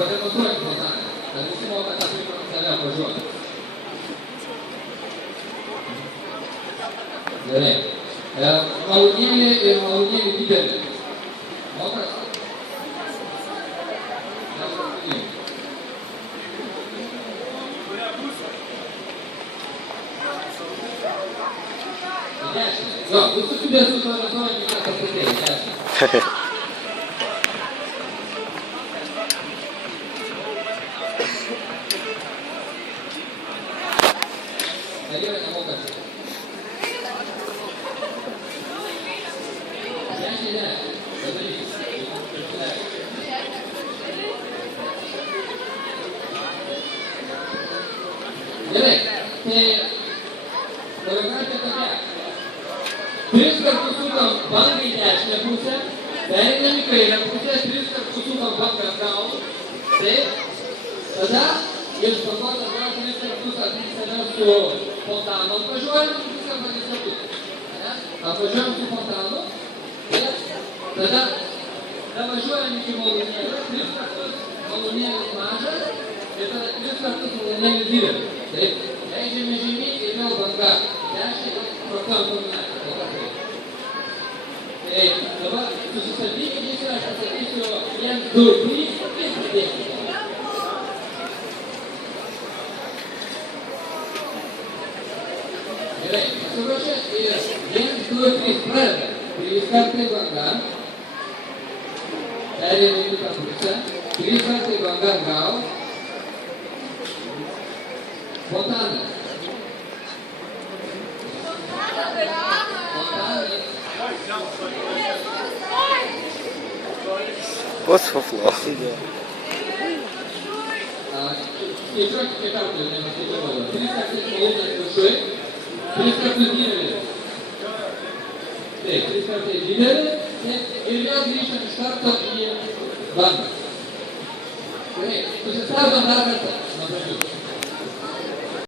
pademonstruoti fontaną. Ar visi moka tą pirmą save apvažiuoti? Gerai. Malūnėlį ir malūnėlį didelį. Mokas? Jo, visų judesių suorientuojant į tą pasakėlį, dešinę. Ar yra nemokas? Dešinė, padarykit. Gerai, tai choreografija tokia. 3 kartus sukam bangą į dešinę pusę, pereinam į kairę pusę, 3 kartus sukam bangą atgal. Taip. Tada iš bangos atgal 3 kartus aplink save su fontanu apvažiuojam, viską bandys pusę. Apvažiuojam su fontanu. Tada važiuojam iki malūnėlio, 3 kartus malūnėlis mažas ir tada 3 kartus malūnėlis didelis. Taip. Leidžiame žemyn ir vėl banga. Dešinė pakankamai. Tai dabar susistabdykit, jis aš pasakysiu 1, 2, 3 ir pradėkite. Gerai, pasiruošę ir 1, 2, 3 pradeda. 3 kartai banga. Perėjame į kitą pusę. 3 kartai banga atgal. Fontanas. What's for floor? Skaičiuokit, kiek kartų nemaskaičiuodavo. 3 kartus malūnas viršui, 3 kartus didelis. Taip, 3 kartai didelis ir vėl grįžtam iš karto į bangą. Gerai, susistabdom dar kartą nuo pradžių.